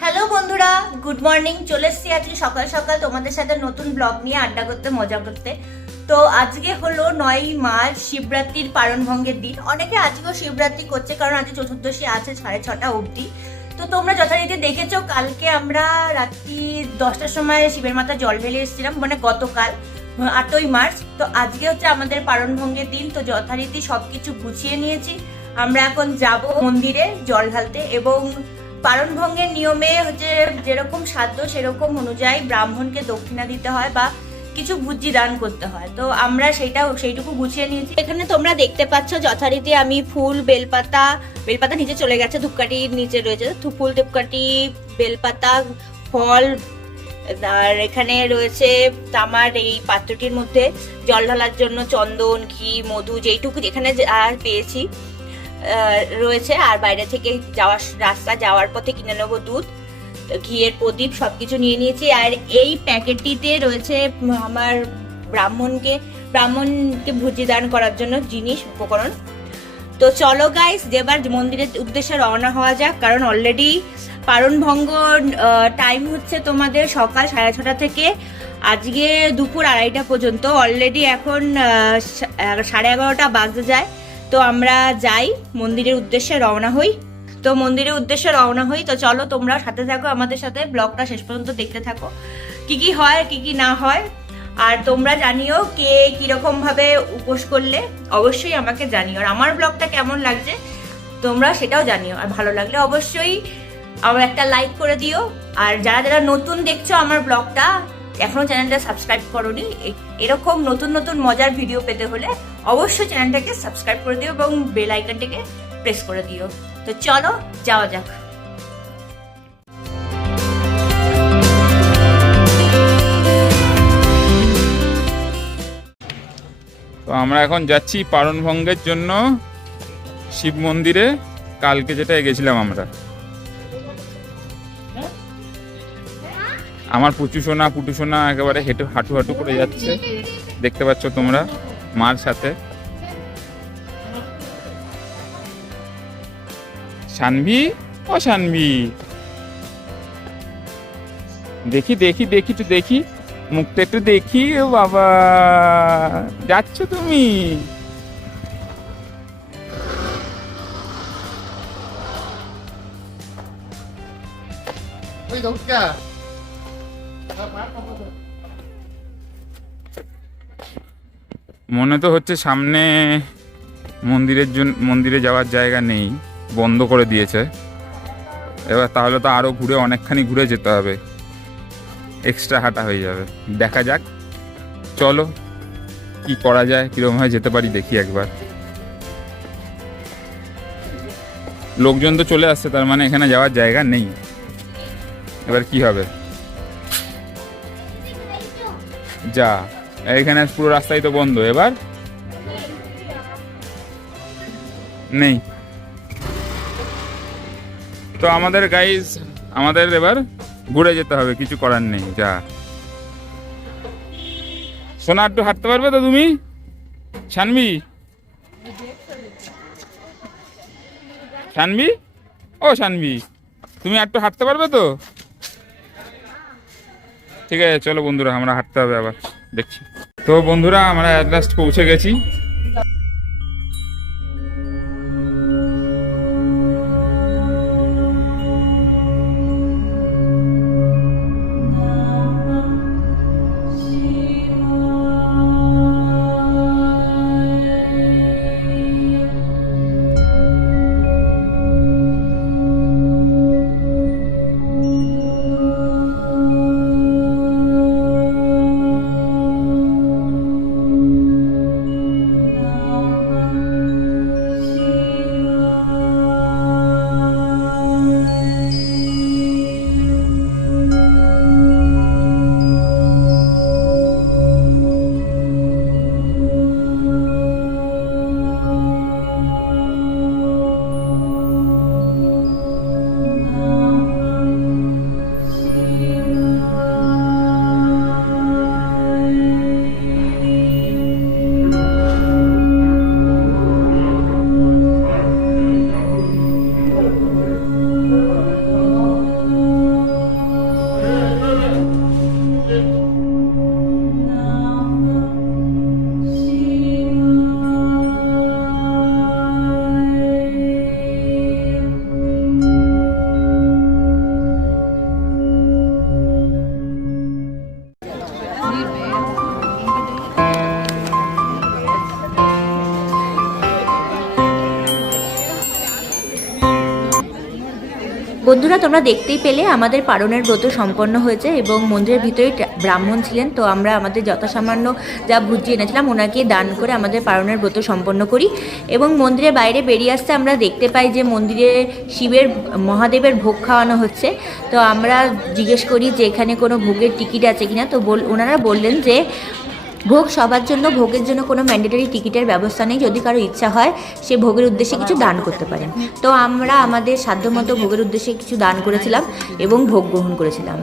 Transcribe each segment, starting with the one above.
Hello বন্ধুরা, good morning. চলে এসেছি আজকে সকাল সকাল তোমাদের সাথে নতুন ব্লগ নিয়ে, আড্ডা করতে, মজা করতে। তো আজকে হলো নয় মার্চ, শিবরাত্রির পারণ ভঙ্গের দিন। অনেকে আজকেও শিবরাত্রি করছে, কারণ আজকে চতুর্দশী আছে, সাড়ে ছটা অবধি। তো তোমরা যথারীতি দেখেছ, কালকে আমরা রাত্রি দশটার সময় শিবের মাথা জল ঢেলে এসেছিলাম মানে গতকাল, আটই মার্চ। তো আজকে হচ্ছে আমাদের পারণ ভঙ্গের দিন, তো যথারীতি সব কিছু গুছিয়ে নিয়েছি। আমরা এখন যাব মন্দিরে, জল ঢালতে এবং পারণ ভঙ্গের নিয়মে হচ্ছে যেরকম সাধ্য সেরকম অনুযায়ী ব্রাহ্মণকে দক্ষিণা দিতে হয় বা কিছু ভুজি দান করতে হয়। তো আমরা সেটা সেইটুকু গুছিয়ে নিয়েছি। এখানে তোমরা দেখতে পাচ্ছ যথারীতি আমি ফুল, বেলপাতা বেলপাতা নিচে চলে গেছে ধূপকাঠির নিচে রয়েছে। ফুল ধূপকাঠি বেলপাতা, ফল, আর এখানে রয়েছে তামার এই পাত্রটির মধ্যে জল ঢালার জন্য চন্দন, ঘি, মধু, যেইটুকু এখানে পেয়েছি। রয়েছে আর বাইরে থেকে যাওয়ার রাস্তা, যাওয়ার পথে কিনে নেব দুধ, ঘিয়ের প্রদীপ, সবকিছু নিয়ে নিয়েছি। আর এই প্যাকেটটিতে রয়েছে আমার ব্রাহ্মণকে ব্রাহ্মণকে ভুজি দান করার জন্য জিনিস, উপকরণ। তো চলো গাইস এবার মন্দিরের উদ্দেশ্যে রওনা হওয়া যাক, কারণ অলরেডি পারণ ভঙ্গ টাইম হচ্ছে তোমাদের সকাল সাড়ে ছটা থেকে, আজকে দুপুর আড়াইটা পর্যন্ত। অলরেডি এখন সাড়ে এগারোটা বাজতে যায়। তো আমরা যাই, মন্দিরের উদ্দেশ্যে রওনা হই। তো মন্দিরের উদ্দেশ্যে রওনা হই, তো চলো তোমরা সাথে থাকো, আমাদের সাথে ব্লগটা শেষ পর্যন্ত দেখতে থাকো। কি কি হয়, কি কি না হয়, আর তোমরা জানিও কে কীরকম ভাবে উপোস করলে, অবশ্যই আমাকে জানিও। আর আমার ব্লগটা কেমন লাগছে, তোমরা সেটাও জানিও। আর ভালো লাগলে অবশ্যই আমার একটা লাইক করে দিও। আর যারা যারা নতুন দেখছ আমার ব্লগটা এখনও চ্যানেলটা সাবস্ক্রাইব করোনি এরকম নতুন নতুন মজার ভিডিও পেতে হলে অবশ্যই চ্যানেলটাকে সাবস্ক্রাইব করে দিও এবং বেল আইকনটাকে প্রেস করে দিও। তো চলো, যাওয়া যাক। তো আমরা এখন যাচ্ছি পারণভঙ্গের জন্য শিব মন্দিরে। কালকে যেটা গেছিলাম আমরা। আমার পুচু সোনা, পুটু সোনা একেবারে হেঁটু, হাঁটু হাঁটু করে যাচ্ছে। দেখতে পাচ্ছ তোমরা মার সাথে। শানভি ও শানভি দেখি দেখি দেখি, একটু দেখি। মুখটা একটু দেখি, ও বাবা। যাচ্ছ তুমি? ওই মনে তো হচ্ছে সামনে মন্দিরের জন্য মন্দিরে যাওয়ার জায়গা নেই, বন্ধ করে দিয়েছে। এবার তাহলে তো আরও ঘুরে অনেকখানি ঘুরে যেতে হবে। এক্সট্রা হাঁটা হয়ে যাবে। দেখা যাক। চলো, কি করা যায়, কীরকম হয় যেতে পারি, দেখি একবার। লোকজন তো চলে আসছে, তার মানে এখানে যাওয়ার জায়গা নেই। এবার কি হবে? যা এখানে পুরো রাস্তাই তো বন্ধ, এবার? নেই। তো আমাদের গাইজ আমাদের এবার ঘুরে যেতে হবে, কিছু করার নেই, যা। সোনা, একটু হাঁটতে পারবে তো তুমি? ছানবি শানবি? ও, শানবি। তুমি একটু হাঁটতে পারবে তো? ঠিক আছে, চলো বন্ধুরা, আমরা হাঁটতে হবে আবার, দেখছি। তো বন্ধুরা, আমরা অ্যাট লাস্ট পৌঁছে গেছি। বন্ধুরা, তোমরা দেখতেই পেলে আমাদের পারণের ব্রত সম্পন্ন হয়েছে এবং মন্দিরের ভিতরে ব্রাহ্মণ ছিলেন। তো আমরা আমাদের যথাসামান্য যা ভুজি এনেছিলাম, ওনাকে দান করে আমাদের পারণের ব্রত সম্পন্ন করি এবং মন্দিরের বাইরে বেরিয়ে আসতে আমরা দেখতে পাই যে মন্দিরে শিবের, মহাদেবের ভোগ খাওয়ানো হচ্ছে। তো আমরা জিজ্ঞেস করি যে এখানে কোনো ভোগের টিকিট আছে কিনা? তো বল ওনারা বললেন যে ভোগ সবার জন্য, ভোগের জন্য কোনো ম্যান্ডেটরি টিকিটের ব্যবস্থা নেই। যদি কারও ইচ্ছা হয়, সে ভোগের উদ্দেশ্যে কিছু দান করতে পারেন। তো আমরা আমাদের সাধ্যমতো ভোগের উদ্দেশ্যে কিছু দান করেছিলাম এবং ভোগ গ্রহণ করেছিলাম।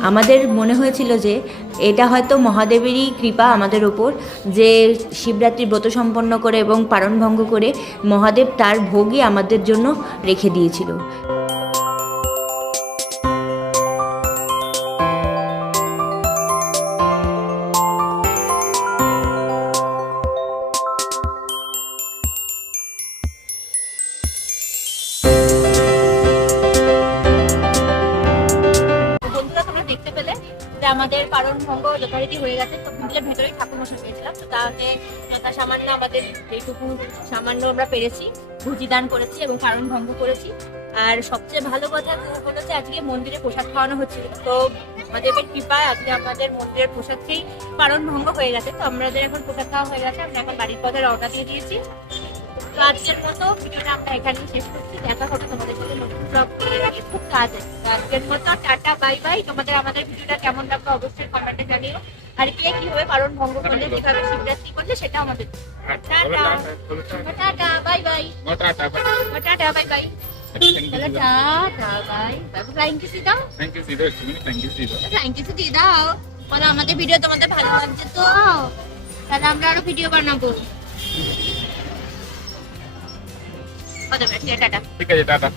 আমাদের মনে হয়েছিল যে, এটা হয়তো মহাদেবেরই কৃপা আমাদের ওপর যে শিবরাত্রি ব্রত সম্পন্ন করে এবং পারণ ভঙ্গ করে মহাদেব তার ভোগই আমাদের জন্য রেখে দিয়েছিল। আমাদের পারণ ভঙ্গ যথারীতি হয়ে গেছে। তো মন্দিরের ভেতরে ঠাকুর মশাই পেয়েছিলাম তো তাতে যথা সামান্য আমাদের যেটুকু সামান্য আমরা পেরেছি, ভুজি দান করেছি এবং পারণ ভঙ্গ করেছি। আর সবচেয়ে ভালো কথা যে আজকে মন্দিরে প্রসাদ খাওয়ানো হচ্ছিল। তো মহাদেবের কৃপায় আজকে আমাদের মন্দিরের প্রসাদ খেয়েই পারণ ভঙ্গ হয়ে গেছে। তো আমাদের এখন প্রসাদ খাওয়া হয়ে গেছে। আমরা এখন বাড়ির পথে রওনা দিয়ে দিয়েছি। তো আজকের মতো ভিডিওটা আমরা এখানেই শেষ করছি। দেখা হবে তোমাদের সাথে নতুন ব্লগ খুব কাজ। আছে আজকের মতো টাটা বাই বাই তোমাদের আমাদের ভিডিওটা কেমন লাগবে অবশ্যই কমেন্টে জানিও। আর কে কীভাবে পালন ভঙ্গ করলে কীভাবে শিবরাত্রি করলে সেটা আমাদের tata. Tata bye bye tata bye bye tata আমাদের ভিডিও তোমাদের ভালো লাগছে তো? তাহলে আমরা আরও ভিডিও বানাবো। টাটা। ঠিক আছে টাটা।